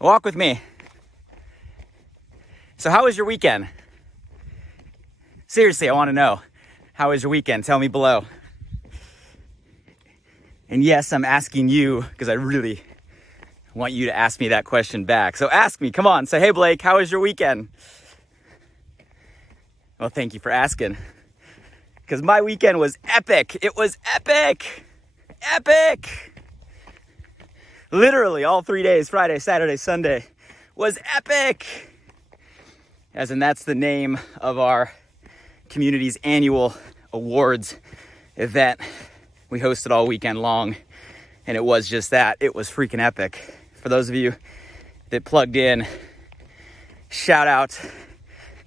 Walk with me. So how was your weekend? Seriously, I want to know. How was your weekend? Tell me below. And yes, I'm asking you because I really want you to ask me that question back. So ask me, come on, say, hey Blake, how was your weekend? Well, thank you for asking. Because my weekend was epic. It was epic. Epic. Literally all 3 days, Friday, Saturday, Sunday, was epic. As in, that's the name of our community's annual awards event. We hosted all weekend long, and it was just that. It was freaking epic. For those of you that plugged in, shout out.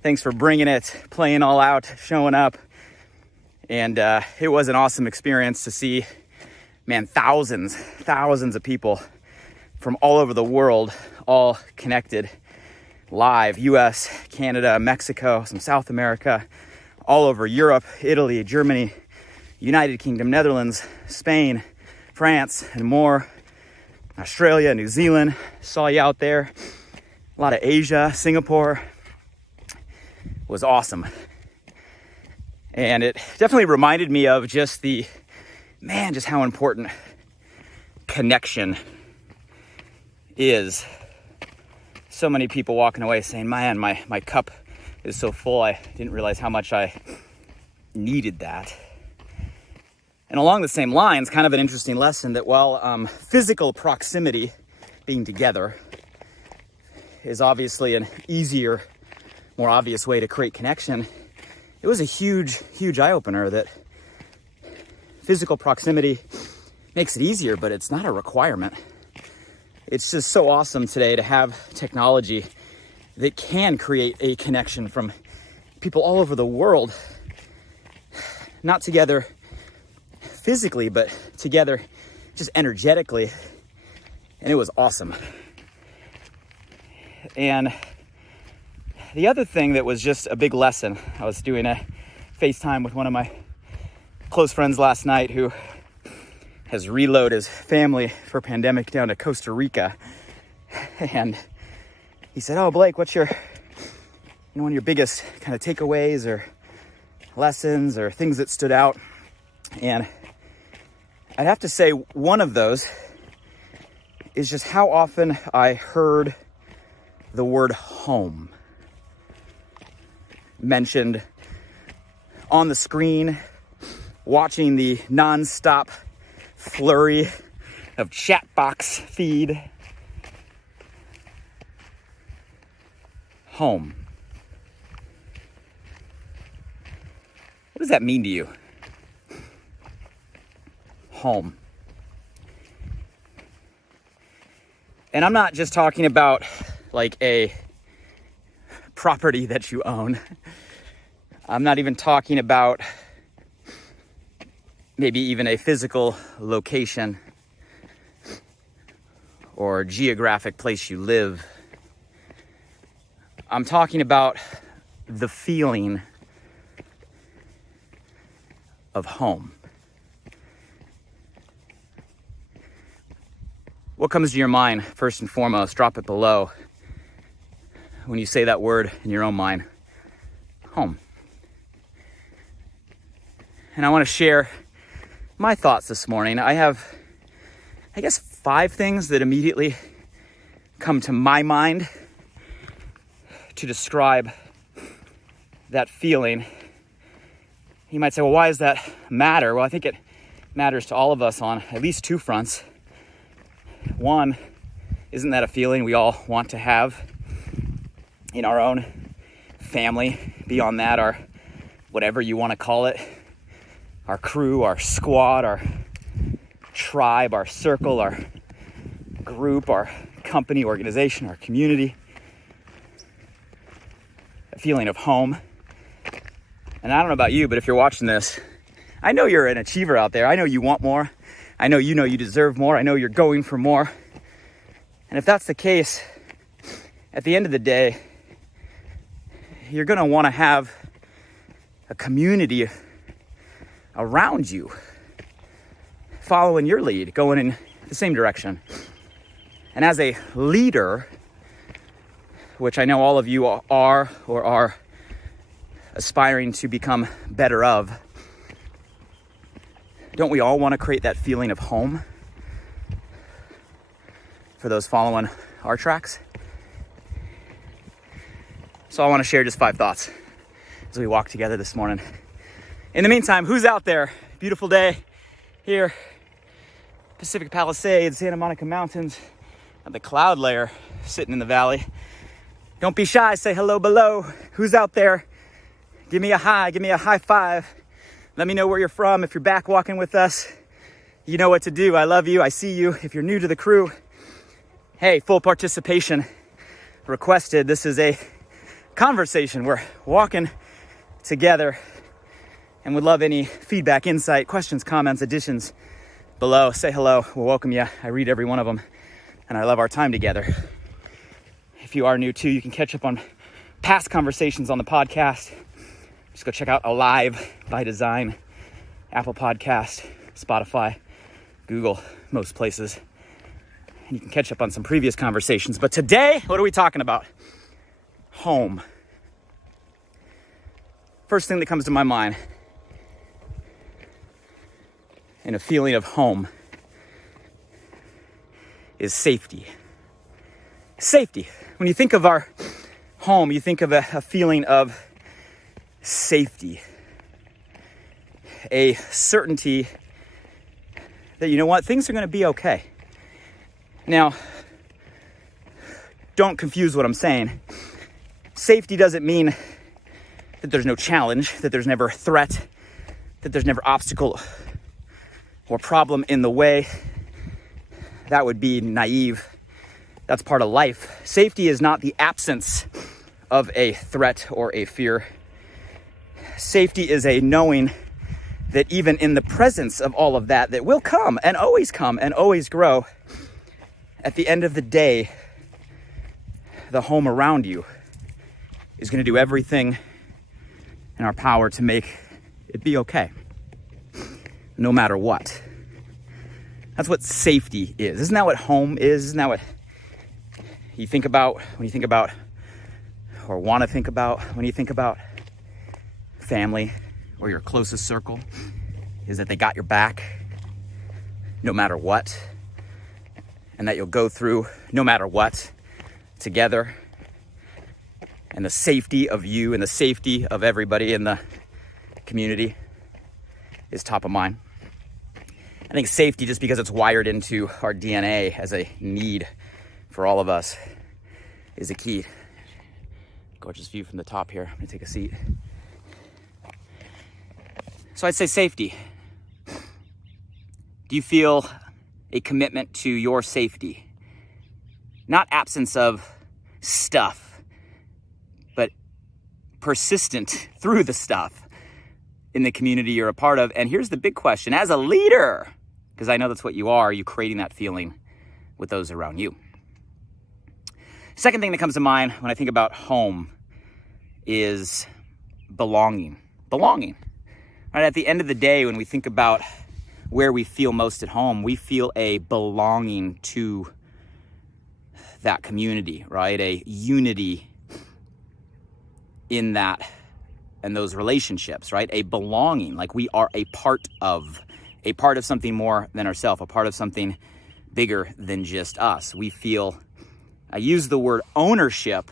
Thanks for bringing it, playing all out, showing up. And it was an awesome experience to see, man, thousands of people from all over the world, all connected live. US, Canada, Mexico, some South America, all over Europe, Italy, Germany, United Kingdom, Netherlands, Spain, France, and more. Australia, New Zealand, saw you out there. A lot of Asia, Singapore. Was awesome. And it definitely reminded me of just how important connection is. So many people walking away saying, man, my cup is so full. I didn't realize how much I needed that. And along the same lines, kind of an interesting lesson that while physical proximity, being together, is obviously an easier, more obvious way to create connection, it was a huge eye-opener that physical proximity makes it easier, but it's not a requirement. It's just so awesome today to have technology that can create a connection from people all over the world, not together physically, but together just energetically. And it was awesome. And the other thing that was just a big lesson, I was doing a FaceTime with one of my close friends last night who has reloaded his family for pandemic down to Costa Rica. And he said, oh, Blake, what's one of your biggest kind of takeaways or lessons or things that stood out? And I'd have to say one of those is just how often I heard the word home mentioned on the screen, watching the nonstop flurry of chat box feed. Home. What does that mean to you? Home. And I'm not just talking about like a property that you own. I'm not even talking about maybe even a physical location or geographic place you live. I'm talking about the feeling of home. What comes to your mind first and foremost? Drop it below when you say that word in your own mind. Home. And I want to share my thoughts this morning. I have, 5 things that immediately come to my mind to describe that feeling. You might say, well, why does that matter? Well, I think it matters to all of us on at least 2 fronts. One, isn't that a feeling we all want to have in our own family? Beyond that, our whatever you want to call it, our crew, our squad, our tribe, our circle, our group, our company, organization, our community. A feeling of home. And I don't know about you, but if you're watching this, I know you're an achiever out there. I know you want more. I know you deserve more. I know you're going for more. And if that's the case, at the end of the day, you're going to want to have a community around you following your lead, going in the same direction. And as a leader, which I know all of you are or are aspiring to become better of, don't we all want to create that feeling of home for those following our tracks? So I want to share just 5 thoughts as we walk together this morning. In the meantime, who's out there? Beautiful day here, Pacific Palisades, Santa Monica Mountains, and the cloud layer sitting in the valley. Don't be shy, say hello below. Who's out there? Give me a hi, give me a high five. Let me know where you're from. If you're back walking with us, you know what to do. I love you, I see you. If you're new to the crew, hey, full participation requested. This is a conversation. We're walking together and would love any feedback, insight, questions, comments, additions below. Say hello, we'll welcome you. I read every one of them and I love our time together. If you are new too, you can catch up on past conversations on the podcast. Just go check out Alive by Design, Apple Podcast, Spotify, Google, most places. And you can catch up on some previous conversations. But today, what are we talking about? Home. First thing that comes to my mind in a feeling of home is safety. Safety. When you think of our home, you think of a feeling of safety, a certainty that, you know what, things are going to be okay. Now, don't confuse what I'm saying. Safety doesn't mean that there's no challenge, that there's never threat, that there's never obstacle or problem in the way. That would be naive. That's part of life. Safety is not the absence of a threat or a fear. Safety is a knowing that even in the presence of all of that will come and always grow, at the end of the day, the home around you is going to do everything in our power to make it be okay, no matter what. That's what safety is. Isn't that what home is? Isn't that what you think about when you think about, or want to think about when you think about family or your closest circle? Is that they got your back no matter what, and that you'll go through no matter what together, and the safety of you and the safety of everybody in the community is top of mind. I think safety, just because it's wired into our DNA as a need for all of us, is a key. Gorgeous view from the top here. I'm gonna take a seat. So I'd say safety. Do you feel a commitment to your safety? Not absence of stuff, but persistent through the stuff in the community you're a part of. And here's the big question. As a leader, because I know that's what you are creating that feeling with those around you. Second thing that comes to mind when I think about home is belonging. Belonging. Right, at the end of the day, when we think about where we feel most at home, we feel a belonging to that community, right? A unity in that and those relationships, right? A belonging, like we are a part of something more than ourselves, a part of something bigger than just us. We feel, I use the word ownership,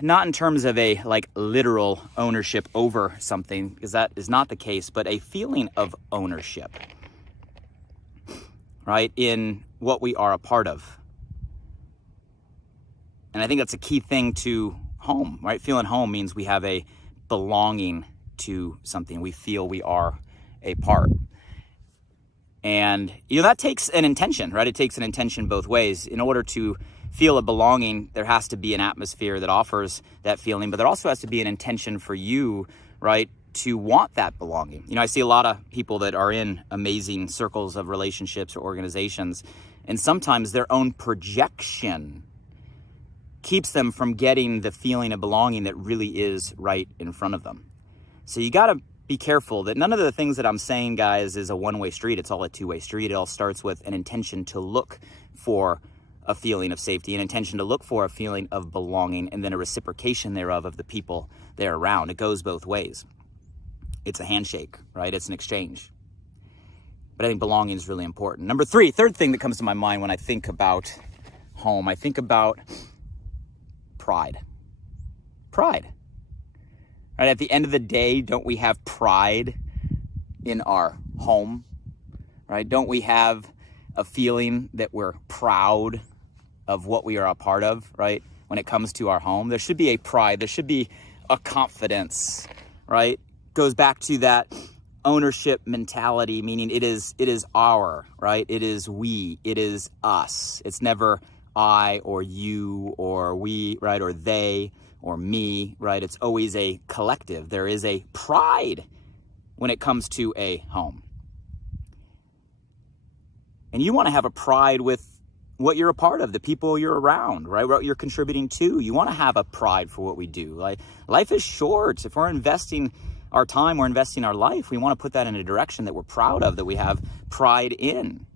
not in terms of a like literal ownership over something, because that is not the case, but a feeling of ownership, right? In what we are a part of. And I think that's a key thing to home, right? Feeling home means we have a belonging to something. We feel we are a part. And, that takes an intention, right? It takes an intention both ways. In order to feel a belonging, there has to be an atmosphere that offers that feeling, but there also has to be an intention for you, right, to want that belonging. I see a lot of people that are in amazing circles of relationships or organizations, and sometimes their own projection keeps them from getting the feeling of belonging that really is right in front of them. So you got to be careful that none of the things that I'm saying, guys, is a one-way street. It's all a two-way street. It all starts with an intention to look for a feeling of safety, an intention to look for a feeling of belonging, and then a reciprocation thereof of the people they're around. It goes both ways. It's a handshake, right? It's an exchange. But I think belonging is really important. Number three, third thing that comes to my mind when I think about home, I think about pride. Pride. Right? At the end of the day, don't we have pride in our home? Right? Don't we have a feeling that we're proud of what we are a part of, right? When it comes to our home, there should be a pride, there should be a confidence, right? Goes back to that ownership mentality, meaning it is our, right? It is we, it is us. It's never I or you or we, right? Or they or me, right? It's always a collective. There is a pride when it comes to a home. And you want to have a pride with what you're a part of, the people you're around, right? What you're contributing to. You want to have a pride for what we do. Like, life is short. If we're investing our time, we're investing our life, we want to put that in a direction that we're proud of, that we have pride in.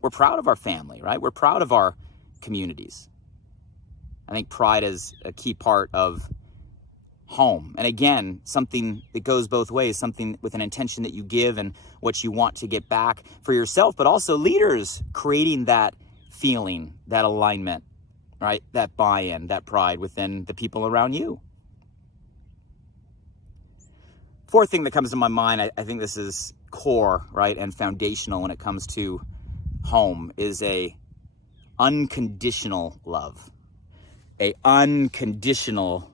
We're proud of our family, right? We're proud of our communities. I think pride is a key part of home. And again, something that goes both ways, something with an intention that you give and what you want to get back for yourself, but also leaders creating that feeling, that alignment, right? That buy-in, that pride within the people around you. Fourth thing that comes to my mind, I think this is core, right, and foundational when it comes to home, is a unconditional love. A unconditional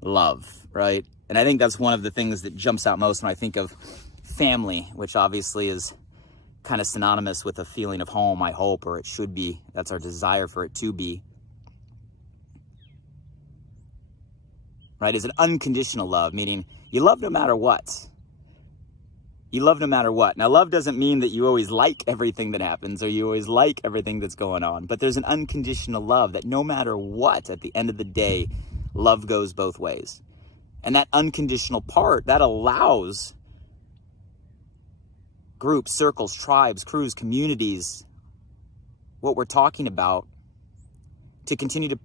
love, right? And I think that's one of the things that jumps out most when I think of family, which obviously is kind of synonymous with a feeling of home, I hope, or it should be. That's our desire for it to be. Right? Is an unconditional love, meaning you love no matter what. You love no matter what. Now, love doesn't mean that you always like everything that happens or you always like everything that's going on, but there's an unconditional love that no matter what, at the end of the day, love goes both ways. And that unconditional part, that allows groups, circles, tribes, crews, communities, what we're talking about, to continue to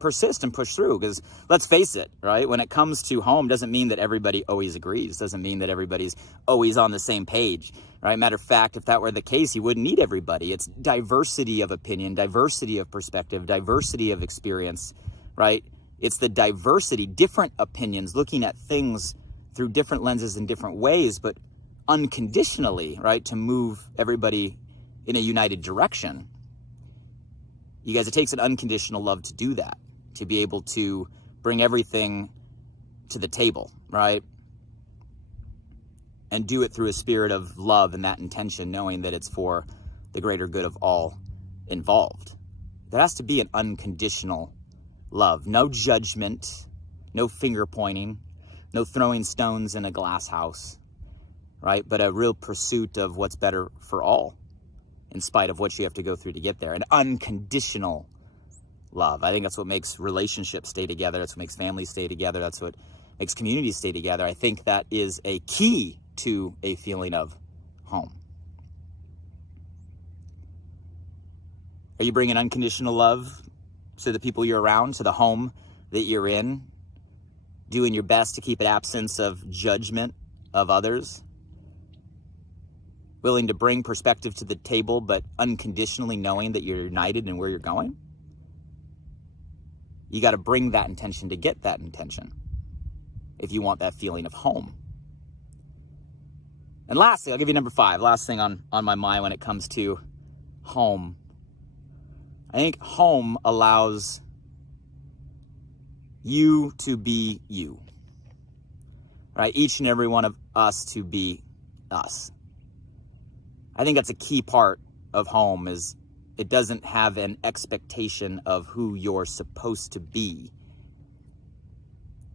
persist and push through. Because let's face it, right? When it comes to home, doesn't mean that everybody always agrees. Doesn't mean that everybody's always on the same page, right? Matter of fact, if that were the case, you wouldn't need everybody. It's diversity of opinion, diversity of perspective, diversity of experience, right? It's the diversity, different opinions, looking at things through different lenses in different ways, but unconditionally, right? To move everybody in a united direction. You guys, it takes an unconditional love to do that, to be able to bring everything to the table, right? And do it through a spirit of love and that intention, knowing that it's for the greater good of all involved. There has to be an unconditional love. No judgment, no finger pointing, no throwing stones in a glass house, right? But a real pursuit of what's better for all, in spite of what you have to go through to get there. An unconditional love. I think that's what makes relationships stay together. That's what makes families stay together. That's what makes communities stay together. I think that is a key to a feeling of home. Are you bringing unconditional love to the people you're around, to the home that you're in? Doing your best to keep an absence of judgment of others? Willing to bring perspective to the table, but unconditionally knowing that you're united in where you're going? You got to bring that intention to get that intention if you want that feeling of home. And lastly, I'll give you number 5. Last thing on my mind when it comes to home. I think home allows you to be you. Right? Each and every one of us to be us. I think that's a key part of home, is it doesn't have an expectation of who you're supposed to be.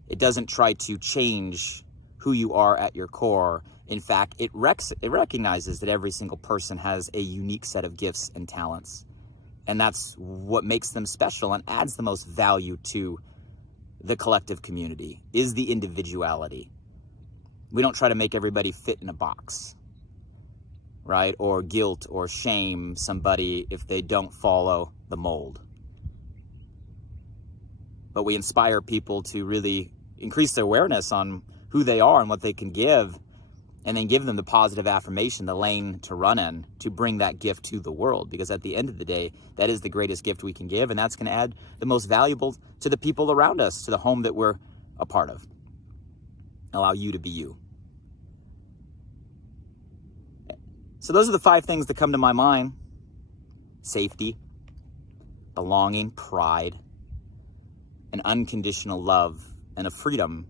It doesn't try to change who you are at your core. In fact, it recognizes that every single person has a unique set of gifts and talents. And that's what makes them special and adds the most value to the collective community, is the individuality. We don't try to make everybody fit in a box. right? Or guilt or shame somebody if they don't follow the mold. But we inspire people to really increase their awareness on who they are and what they can give, and then give them the positive affirmation, the lane to run in, to bring that gift to the world. Because at the end of the day, that is the greatest gift we can give, and that's going to add the most valuable to the people around us, to the home that we're a part of. Allow you to be you. So those are the 5 things that come to my mind: safety, belonging, pride, an unconditional love, and a freedom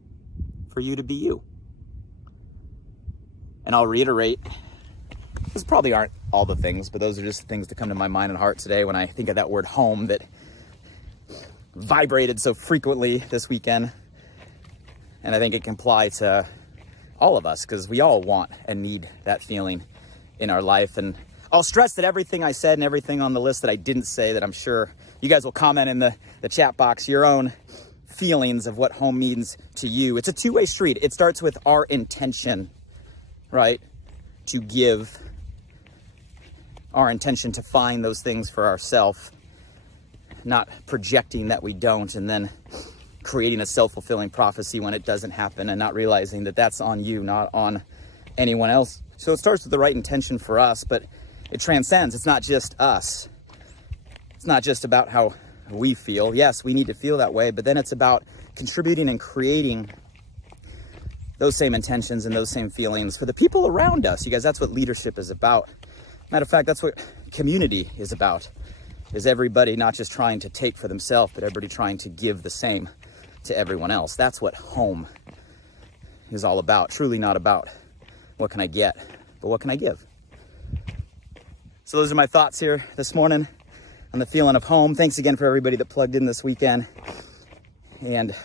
for you to be you. And I'll reiterate, those probably aren't all the things, but those are just things that come to my mind and heart today when I think of that word home that vibrated so frequently this weekend. And I think it can apply to all of us, because we all want and need that feeling in our life. And I'll stress that everything I said and everything on the list that I didn't say, that I'm sure you guys will comment in the chat box your own feelings of what home means to you. It's a two-way street. It starts with our intention, right? To give, our intention to find those things for ourselves, not projecting that we don't, and then creating a self-fulfilling prophecy when it doesn't happen, and not realizing that that's on you, not on anyone else. So it starts with the right intention for us, but it transcends. It's not just us. It's not just about how we feel. Yes, we need to feel that way, but then it's about contributing and creating those same intentions and those same feelings for the people around us. You guys, that's what leadership is about. Matter of fact, that's what community is about. Is everybody not just trying to take for themselves, but everybody trying to give the same to everyone else. That's what home is all about. Truly not about what can I get, but what can I give? So those are my thoughts here this morning on the feeling of home. Thanks again for everybody that plugged in this weekend. And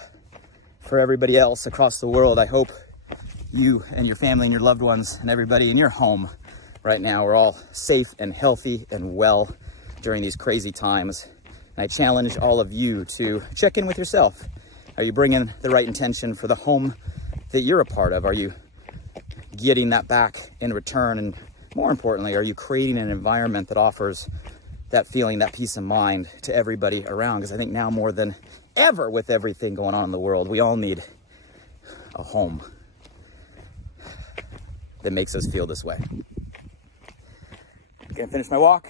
for everybody else across the world, I hope you and your family and your loved ones and everybody in your home right now are all safe and healthy and well during these crazy times. And I challenge all of you to check in with yourself. Are you bringing the right intention for the home that you're a part of? Are you getting that back in return? And more importantly, are you creating an environment that offers that feeling, that peace of mind to everybody around? Because I think now more than ever, with everything going on in the world, we all need a home that makes us feel this way. Gonna finish my walk.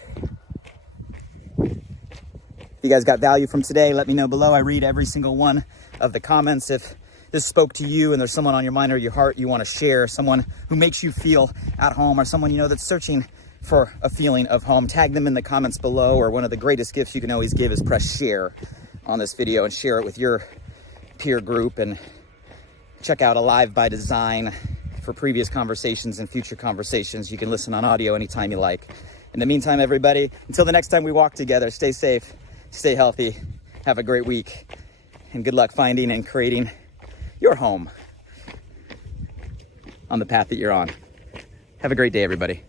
If you guys got value from today, let me know below. I read every single one of the comments. If this spoke to you and there's someone on your mind or your heart you want to share, someone who makes you feel at home, or someone you know that's searching for a feeling of home, tag them in the comments below. Or one of the greatest gifts you can always give is press share on this video and share it with your peer group. And check out Alive by Design for previous conversations and future conversations. You can listen on audio anytime you like. In the meantime, everybody, until the next time we walk together, stay safe, stay healthy, have a great week, and good luck finding and creating your home on the path that you're on. Have a great day, everybody.